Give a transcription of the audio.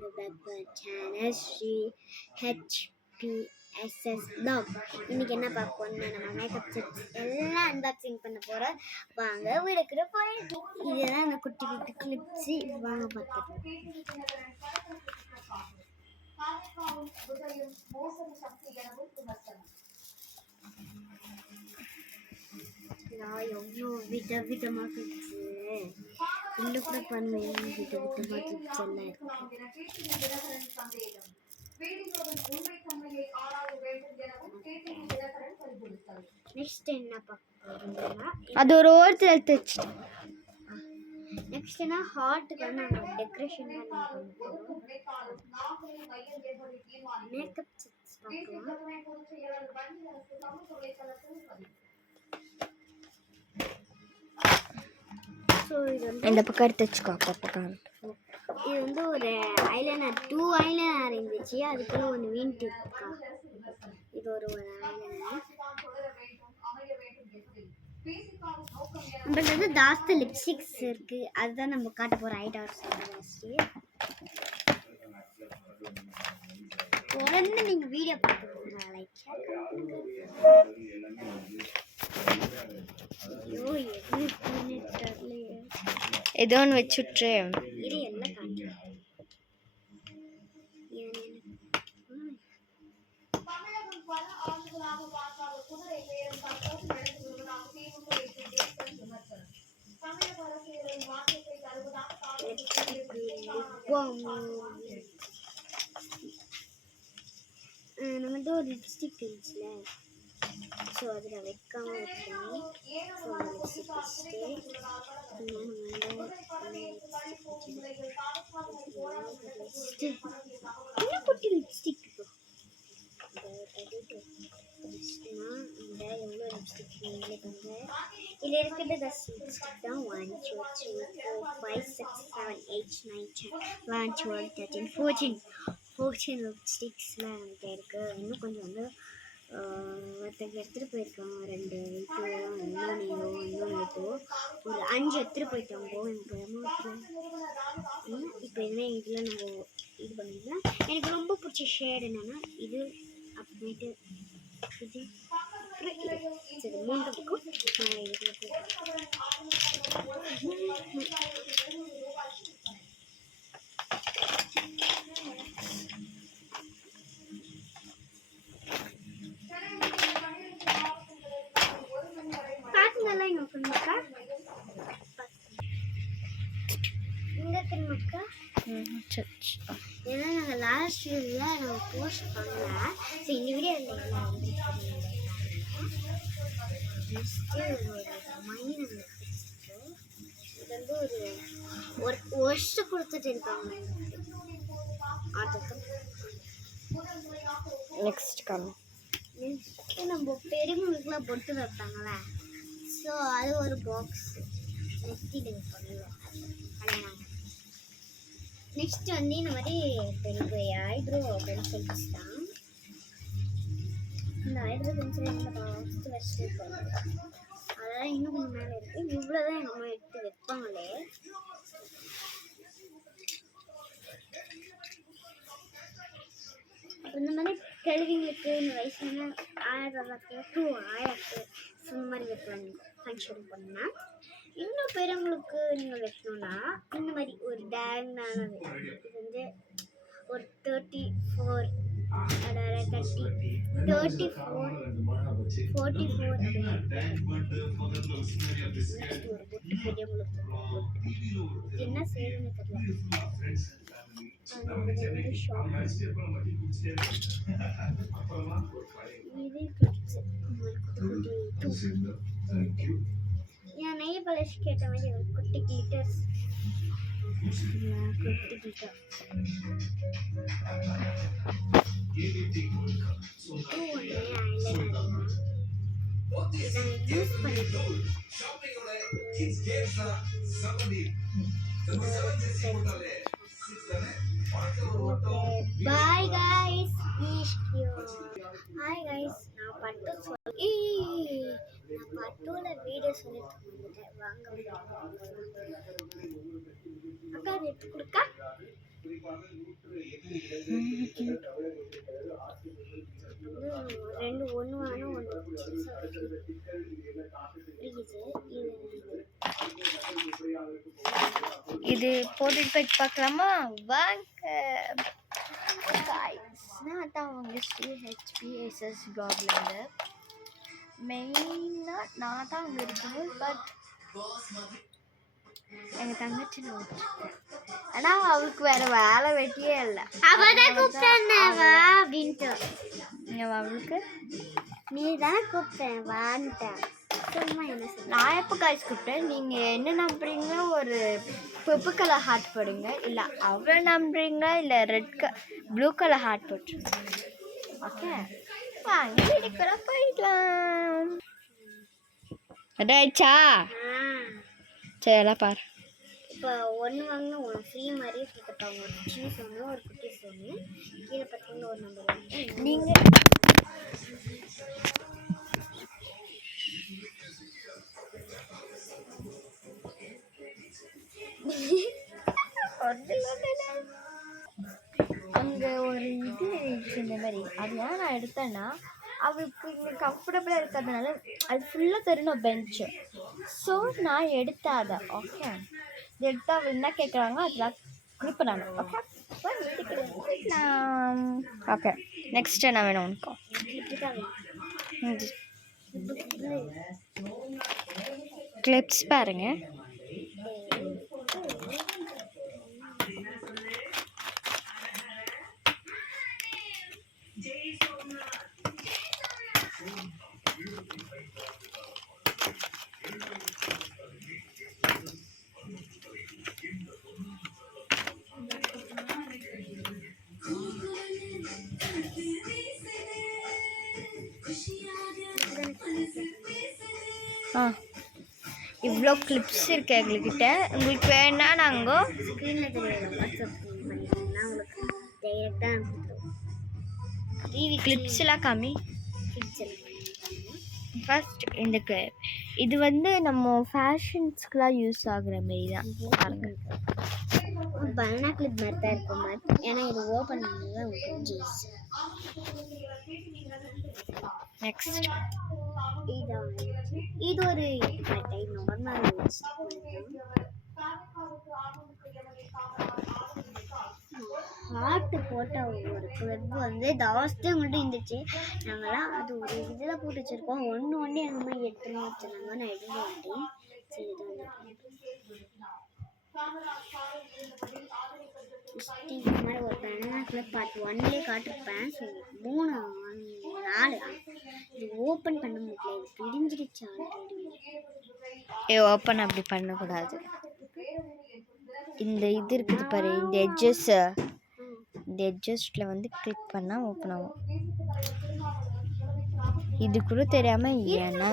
to back to our channel Sri HPSS Dog. இன்னைக்கு என்ன பார்க்க போறோம்னா நம்ம மேக்கப் செட்ஸ் எல்லாம் அன்பாக்சிங் பண்ண போறோம். வாங்க வீடியோக்குள்ள போயிடலாம். இதுதான் அந்த குட்டி குட்டி கிளிப்ஸ். வாங்க பார்த்துக்கலாம். எவ்வளோ விதவிதமாக கிளிப்ஸு உள்ள கூட பண்ணுவேன். விதவிதமாக கிளிப்ஸ் எல்லாம் இருக்கு. நெக்ஸ்ட் என்ன பார்க்கறோம்னா அது ஒரு ஓரத்தில் எடுத்து வச்சுட்டேன். நெக்ஸ்ட் என்ன ஹார்ட்டுக்கு நாங்கள் டெக்கரேஷன் தான் பண்ண போகிறோம். மேக்கப் செட்ஸ் பார்க்கலாம். ஸோ இது வந்து இந்த பக்கம் எடுத்து வச்சுக்கோ. பக்கம் இது வந்து ஒரு ஐலைனர் 2 ஐலைனர் இருந்துச்சு. அதுக்குள்ள ஒன்று வீண்ட்டு இருக்கா. இது ஒரு ஐலைனர். நம்மளுக்கு வந்து ஜாஸ்தி லிப்ஸ்டிக்ஸ் இருக்கு. அதுதான் நம்ம காட்ட போகிற ஐட்டம்ஸ். உடனே நீங்கள் வீடியோ பார்த்துக்கோங்க. லைக் ஐயோ ஏதோ ஒன்று வச்சுட்ரு இரு எல்லாம் காட்டுறேன். நம்மகிட்ட ஒரு லிப்ஸ்டிக் இருந்துச்சுல, ஸோ அதில் வைக்காம வைக்கணும். ஸோ லிப்ஸ்டிக் வச்சுட்டு என்ன குட்டி லிப்ஸ்டிக் இருக்கும். இந்த எவ்வளோ லிப்ஸ்டிக் எங்களுக்கு இதில் இருக்கிறது லிப்ஸ்டிக் தான் 1 2 3 4 5 6 7 8 9 10 11 12 13 14 லிப்ஸ்டிக்ஸ்லாம் என்கிட்ட இருக்குது. இன்னும் கொஞ்சம் வந்து ஒருத்தருக்கு எடுத்துகிட்டு போயிருக்காங்க. 2 இன்னொன்று ஒரு 5 எடுத்துகிட்டு போயிட்டாங்க. எனக்கு இப்போ இதெல்லாம் இதில் நம்ம இது பண்ணிக்கலாம். எனக்கு ரொம்ப பிடிச்ச ஷேட் என்னென்னா இது, அப்புறமேட்டு இது, சரி 3 இருக்கும். நான் இதில் பாட்டுங்கெல்லாம் இங்கே பண்ணுக்கா. இங்கே திரும்பக்கா. ஏன்னா நாங்கள் லாஸ்ட் வீடியோவில் நம்ம போஸ்ட் பண்ணல. ஸோ இந்த வீடியோ இல்லைங்களா நெக்ஸ்ட்டு மணி நாங்கள் வச்சுருக்கோம். இது வந்து ஒரு வருஷம் கொடுத்துட்டு இருக்காங்க. நெக்ஸ்ட் நம்ம பெரியவங்களுக்குலாம் பொட்டு வைப்பாங்களே, ஸோ அது ஒரு பாக்ஸ் நெக்ஸ்ட் வைப்பாங்க. நெக்ஸ்ட் வந்து இந்த மாதிரி பெரிய பெரிய ஐப்ரோ பென்சில்ஸ் தான். இந்த ஐப்ரோ பென்சில் இந்த பாக்ஸ் வச்சுருப்பாங்க. அதெல்லாம் இன்னும் கொஞ்சம் மேலே இருக்குது. இவ்வளோ தான் எங்கள் அம்மா எடுத்து வைப்பாங்களே. இந்த மாதிரி கழுவிங்களுக்கு இந்த வயசான 1000 to 1000 இந்த மாதிரி வைக்கலாம். ஃபங்க்ஷன் பண்ணால் இன்னும் பெரியவங்களுக்கு நீங்கள் வைக்கணும்னா இந்த மாதிரி ஒரு டேங்னானது. இது வந்து ஒரு 34 பெரியவங்களுக்கு என்ன செய்யணும்னு தெரியல. என் நெய் பாலிஷ் கேட்ட மாதிரி ஒரு குட்டி glitters. Bye guys. Hi guys. நான் பட்டுல வீடியோ சொல்லிட்டு வந்துட்டேன். வாங்க அக்கா எடுத்து கொடுக்க. ரெண்டு ஒன்று வேணும் ஒன்று இது போட்டுட்டு போய் பார்க்கலாமா? வாங்க. நான் தான் அவங்க CHPSS ப்ளாக்லேருந்து மெயினாக நான் தான் அங்கே இருக்கணும். பட் எங்கள் தங்கச்சி நான் விட்டுருக்கேன். ஆனால் அவளுக்கு வேறு வேலை வெட்டியே இல்லை. அவதான் கூப்பிட்டேன் வா அப்படின்ட்டு. அவளுக்கு நீ தானே கூப்பிட்டேன் வான்ட்டேன். சும்மா என்ன சொல்ல. நான் எப்போ காய்ச்சி கூப்பிட்டேன்? நீங்கள் என்ன நம்புறீங்களோ ஒரு பர்பிள் கலர் ஹார்ட் போடுங்க, இல்லை அவளை நம்புறீங்களா இல்லை ப்ளூ கலர் ஹார்ட் போட்டுருங்க. ஓகே வாங்க வீட்டுக்குள்ள போயிடலாம். அதாச்சா சரி எல்லாம் பாரு. இப்போ ஒன்று வாங்கினா ஒன்று ஃப்ரீ மாதிரி கொடுத்துட்டாங்க. ஒரு சின்ன ஒன்று ஒரு குட்டி ஒன்று கீழே பார்த்தீங்கன்னா ஒரு நம்பர் வாங்க. நீங்கள் அங்கே ஒரு இது இருந்துச்சு இந்த மாதிரி. அது ஏன் நான் எடுத்தேன்னா அவளுக்கு இங்கே கம்ஃபர்டபுளாக இருக்கிறதுனால அது ஃபுல்லாக தெரியணும் பெஞ்சு. ஸோ நான் எடுத்தேன் அதை. ஓகே இது எடுத்து அவள் என்ன கேட்குறாங்க அதெல்லாம் கொடுப்பேன் நான். ஓகே ஓகே நெக்ஸ்ட் என்ன வேணும் உனக்கு? கிளிப்ஸ் பாருங்க. இவ்வளோ கிளிப்ஸ் இருக்கு எங்ககிட்ட. உங்களுக்கு வேணா நாங்கள் ஸ்க்ரீனில் தெரியாது வாட்ஸ்அப் பண்ணிங்கன்னா உங்களுக்கு டைரெக்டாக அனுப்பிடுவோம். டிவி கிளிப்ஸ் எல்லாம் காமி. ஃபர்ஸ்ட் இந்த இது வந்து நம்ம ஃபேஷன்ஸ்க்குலாம் யூஸ் ஆகுற மாரி தான் பாருங்க. பனானா கிளிப் மாதிரி தான் இருக்கும். ஏன்னா இது ஓப்பன் பண்ணி தான் உங்களுக்கு ஈஸி. நெக்ஸ்ட் இது ஒரு நார்மல் ஹார்ட்டு போட்ட ஒரு கிளிப் வந்து ஜாஸ்தி உங்கள்கிட்ட இருந்துச்சு. நாங்கள்லாம் அது ஒரு இதில் போட்டு வச்சுருக்கோம். ஒன்று எங்கள் அம்மா எடுத்துன்னு வச்சுருந்தாங்க. நான் எடுத்து வந்துட்டேன். சரி இது மாதிரி ஒரு பனானா கிளிப் பார்ட் 1லேயே காட்டிருப்பேன். ஸோ 3 4 இது ஓப்பன் பண்ண முடியல. இது பிரிஞ்சிடுச்சு ஆல்ரெடி. ஓப்பன் அப்படி பண்ணக்கூடாது. இந்த இது இருக்குது பாரு, இந்த எட்ஜஸ்டில் வந்து கிளிக் பண்ணால் ஓப்பன் ஆகும். இது கூட தெரியாமல் ஏன்னா